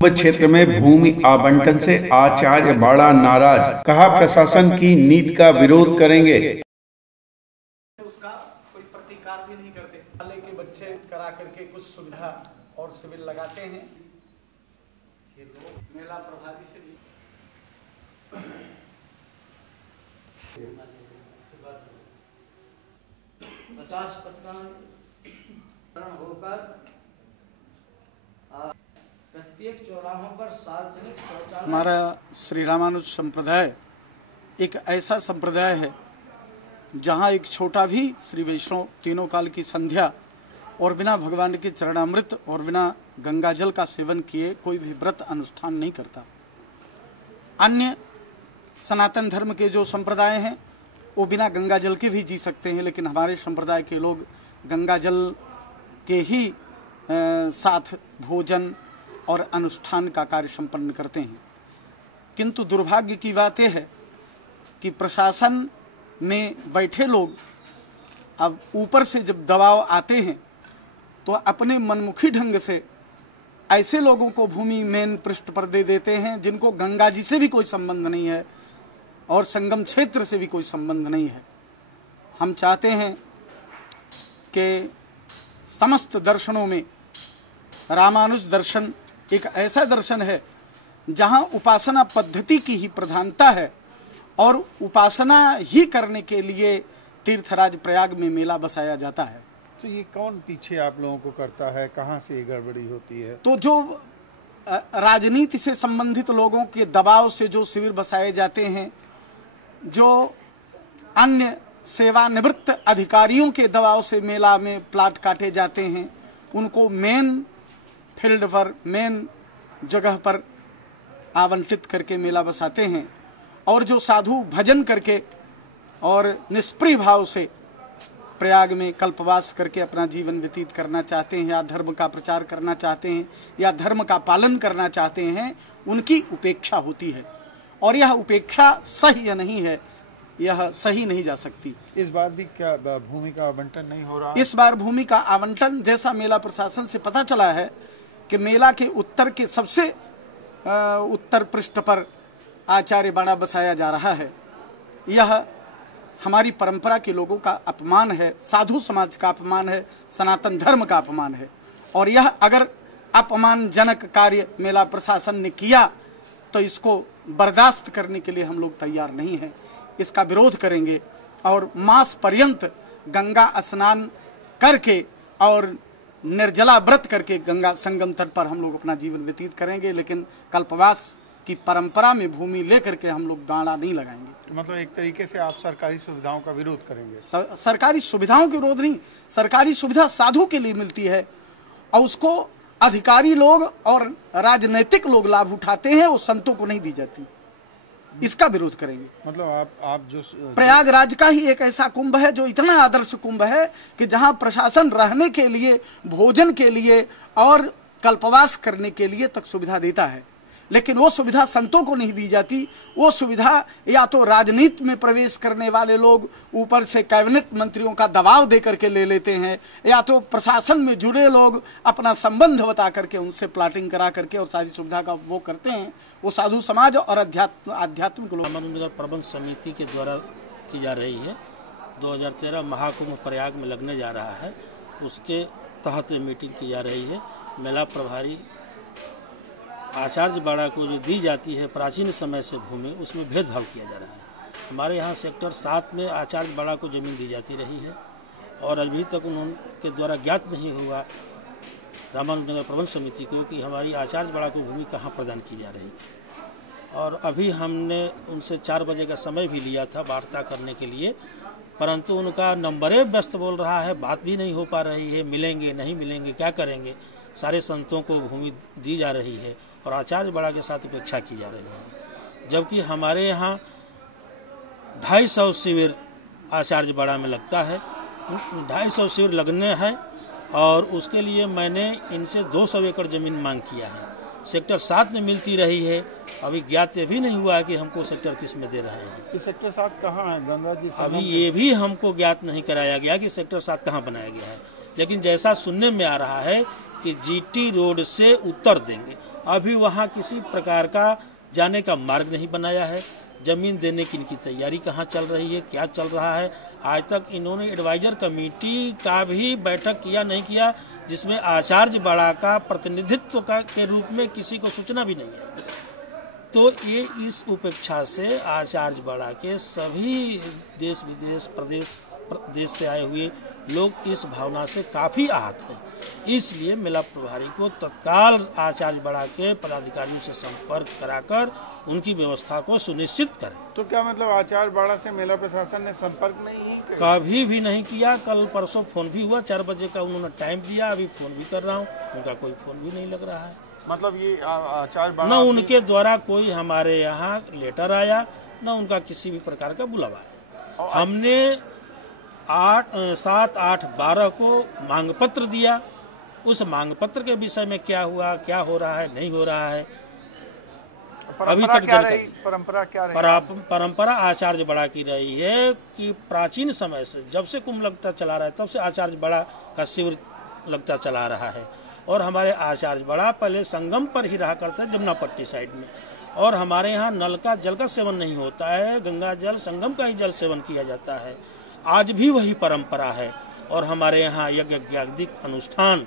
क्षेत्र में भूमि आवंटन से आचार्य बाड़ा नाराज, कहा प्रशासन की नीति का विरोध करेंगे। उसका कोई प्रतिकार भी नहीं करते। वाले के बच्चे करा करके कुछ सुविधा और शिविर लगाते हैं। ये लोग मेला प्रभारी से भी 50-55 होकर प्रत्येक चौराहों पर सार्वजनिक शौचालय। हमारा श्री रामानुज संप्रदाय एक ऐसा संप्रदाय है जहाँ एक छोटा भी श्री वैष्णव तीनों काल की संध्या और बिना भगवान के चरणामृत और बिना गंगा जल का सेवन किए कोई भी व्रत अनुष्ठान नहीं करता। अन्य सनातन धर्म के जो संप्रदाय हैं वो बिना गंगा जल के भी जी सकते हैं, लेकिन हमारे संप्रदाय के लोग गंगा जल के ही साथ भोजन और अनुष्ठान का कार्य संपन्न करते हैं। किंतु दुर्भाग्य की बात यह है कि प्रशासन में बैठे लोग अब ऊपर से जब दबाव आते हैं तो अपने मनमुखी ढंग से ऐसे लोगों को भूमि मेन पृष्ठ पर दे देते हैं जिनको गंगा जी से भी कोई संबंध नहीं है और संगम क्षेत्र से भी कोई संबंध नहीं है। हम चाहते हैं कि समस्त दर्शनों में रामानुज दर्शन एक ऐसा दर्शन है जहां उपासना पद्धति की ही प्रधानता है और उपासना ही करने के लिए तीर्थराज प्रयाग में मेला बसाया जाता है। तो ये कौन पीछे आप लोगों को करता है, कहाँ से ये गड़बड़ी होती है? तो जो राजनीति से संबंधित लोगों के दबाव से जो शिविर बसाए जाते हैं, जो अन्य सेवानिवृत्त अधिकारियों के दबाव से मेला में प्लाट काटे जाते हैं, उनको मेन फील्ड पर मेन जगह पर आवंटित करके मेला बसाते हैं और जो साधु भजन करके और निष्प्रिय भाव से प्रयाग में कल्पवास करके अपना जीवन व्यतीत करना चाहते हैं या धर्म का प्रचार करना चाहते हैं या धर्म का पालन करना चाहते हैं, उनकी उपेक्षा होती है और यह उपेक्षा सही या नहीं है, यह सही नहीं जा सकती। इस बार भी क्या भूमि का आवंटन नहीं हो रहा? इस बार भूमि का आवंटन जैसा मेला प्रशासन से पता चला है कि मेला के उत्तर के सबसे उत्तर पृष्ठ पर आचार्य बाड़ा बसाया जा रहा है। यह हमारी परंपरा के लोगों का अपमान है, साधु समाज का अपमान है, सनातन धर्म का अपमान है और यह अगर अपमानजनक कार्य मेला प्रशासन ने किया तो इसको बर्दाश्त करने के लिए हम लोग तैयार नहीं हैं। इसका विरोध करेंगे और मास पर्यंत गंगा स्नान करके और निर्जला व्रत करके गंगा संगम तट पर हम लोग अपना जीवन व्यतीत करेंगे, लेकिन कल्पवास की परंपरा में भूमि लेकर के हम लोग गाड़ा नहीं लगाएंगे। मतलब एक तरीके से आप सरकारी सुविधाओं का विरोध करेंगे? सरकारी सुविधाओं के विरोध नहीं, सरकारी सुविधा साधु के लिए मिलती है और उसको अधिकारी लोग और राजनीतिक लोग लाभ उठाते हैं, वो संतों को नहीं दी जाती। इसका विरोध करेंगे। मतलब आप जो प्रयागराज का ही एक ऐसा कुंभ है जो इतना आदर्श कुंभ है कि जहां प्रशासन रहने के लिए, भोजन के लिए और कल्पवास करने के लिए तक सुविधा देता है, लेकिन वो सुविधा संतों को नहीं दी जाती। वो सुविधा या तो राजनीति में प्रवेश करने वाले लोग ऊपर से कैबिनेट मंत्रियों का दबाव दे करके ले लेते हैं, या तो प्रशासन में जुड़े लोग अपना संबंध बता करके उनसे प्लाटिंग करा करके और सारी सुविधा का वो करते हैं। वो साधु समाज और आध्यात्मिक लोग। रामानुज नगर प्रबंध समिति के द्वारा की जा रही है। 2013 महाकुंभ प्रयाग में लगने जा रहा है, उसके तहत मीटिंग की जा रही है। मेला प्रभारी आचार्य बाड़ा को जो दी जाती है प्राचीन समय से भूमि, उसमें भेदभाव किया जा रहा है। हमारे यहाँ सेक्टर 7 में आचार्य बाड़ा को ज़मीन दी जाती रही है और अभी तक उनके द्वारा ज्ञात नहीं हुआ रामानुज नगर प्रबंध समिति को कि हमारी आचार्य बाड़ा को भूमि कहाँ प्रदान की जा रही है। और अभी हमने उनसे 4 बजे का समय भी लिया था वार्ता करने के लिए, परंतु उनका नंबरे व्यस्त बोल रहा है, बात भी नहीं हो पा रही है। मिलेंगे नहीं मिलेंगे, क्या करेंगे। सारे संतों को भूमि दी जा रही है और आचार्य बाड़ा के साथ उपेक्षा की जा रही है, जबकि हमारे यहाँ 250 शिविर आचार्य बाड़ा में लगता है। 250 शिविर लगने हैं और उसके लिए मैंने इनसे 200 एकड़ ज़मीन मांग किया है। सेक्टर 7 में मिलती रही है, अभी ज्ञात ये भी नहीं हुआ है कि हमको सेक्टर किस में दे रहे हैं। ये सेक्टर 7 कहाँ है? गंगा जी अभी ये भी हमको ज्ञात नहीं कराया गया कि सेक्टर 7 कहाँ बनाया गया है, लेकिन जैसा सुनने में आ रहा है कि जीटी रोड से उत्तर देंगे अभी वहाँ किसी प्रकार का जाने का मार्ग नहीं बनाया है। जमीन देने की इनकी तैयारी कहाँ चल रही है, क्या चल रहा है, आज तक इन्होंने एडवाइजर कमेटी का भी बैठक किया नहीं किया, जिसमें आचार्य बाड़ा का प्रतिनिधित्व के रूप में किसी को सूचना भी नहीं है। तो ये इस उपेक्षा से आचार्य बाड़ा के सभी देश विदेश प्रदेश से आए हुए लोग इस भावना से काफ़ी आहत हैं। इसलिए मेला प्रभारी को तत्काल आचार्य बाड़ा के पदाधिकारियों से संपर्क कराकर उनकी व्यवस्था को सुनिश्चित करें। तो क्या मतलब आचार्य बाड़ा से मेला प्रशासन ने संपर्क नहीं किया? कभी भी नहीं किया। कल परसों फोन भी हुआ, 4 बजे का उन्होंने टाइम दिया, अभी फोन भी कर रहा हूँ, उनका कोई फोन भी नहीं लग रहा है। मतलब ये आचार्य बाड़ा न उनके द्वारा कोई हमारे यहाँ लेटर आया, न उनका किसी भी प्रकार का बुलावा आया। हमने 7, 8, 12 को मांग पत्र दिया। उस मांग पत्र के विषय में क्या हुआ, क्या हो रहा है, नहीं हो रहा है, अभी तक जानकारी। परंपरा क्या रही? परंपरा आचार्य बाड़ा की रही है कि प्राचीन समय से, जब से कुंभ लगता चला रहा है, तब से आचार्य बाड़ा का शिविर लगता चला रहा है। और हमारे आचार्य बाड़ा पहले संगम पर ही रहा करते हैं, जमुना पट्टी साइड में। और हमारे यहाँ नल का जल का सेवन नहीं होता है, गंगा जल संगम का ही जल सेवन किया जाता है। आज भी वही परंपरा है। और हमारे यहाँ यज्ञ याज्ञिक अनुष्ठान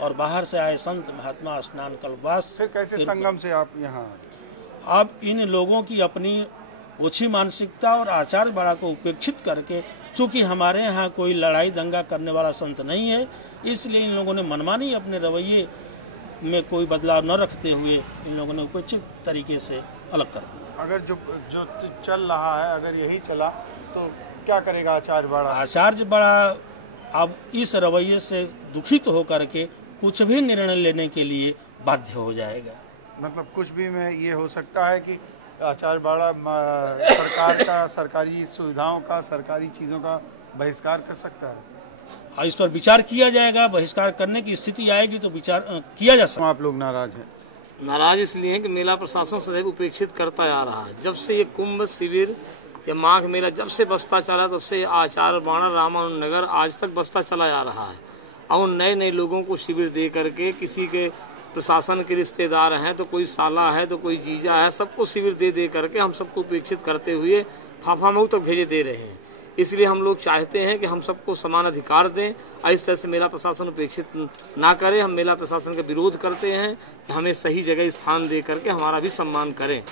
और बाहर से आए संत महात्मा स्नान कल्पवास। फिर कैसे संगम से आप यहाँ? अब इन लोगों की अपनी ओछी मानसिकता और आचार्य बाड़ा को उपेक्षित करके, चूंकि हमारे यहाँ कोई लड़ाई दंगा करने वाला संत नहीं है, इसलिए इन लोगों ने मनमानी अपने रवैये में कोई बदलाव न रखते हुए इन लोगों ने उपेक्षित तरीके से अलग कर दिया। अगर जो चल रहा है, अगर यही चला तो क्या करेगा आचार्य बाड़ा? आचार्य बाड़ा अब इस रवैये से दुखित होकर के कुछ भी निर्णय लेने के लिए बाध्य हो जाएगा। मतलब कुछ भी में ये हो सकता है कि आचार्य बाड़ा सरकार का, सरकारी सुविधाओं का, सरकारी चीज़ों का बहिष्कार कर सकता है। इस पर विचार किया जाएगा। बहिष्कार करने की स्थिति आएगी तो विचार किया जा सकता है। आप लोग नाराज हैं? नाराज इसलिए हैं कि मेला प्रशासन सदैव उपेक्षित करता आ रहा है। जब से ये कुंभ शिविर या माघ मेला जब से बसता चला, तब से आचार्य बाड़ा रामानुज नगर आज तक बसता चला आ रहा है। और नए नए लोगों को शिविर दे करके, किसी के प्रशासन के रिश्तेदार हैं तो कोई साला है तो कोई जीजा है, सबको शिविर दे करके हम सबको उपेक्षित करते हुए फाफा मऊ तक भेजे दे रहे हैं। इसलिए हम लोग चाहते हैं कि हम सबको समान अधिकार दें। इस तरह से मेला प्रशासन उपेक्षित ना करे। हम मेला प्रशासन का विरोध करते हैं कि हमें सही जगह स्थान दे करके हमारा भी सम्मान करें।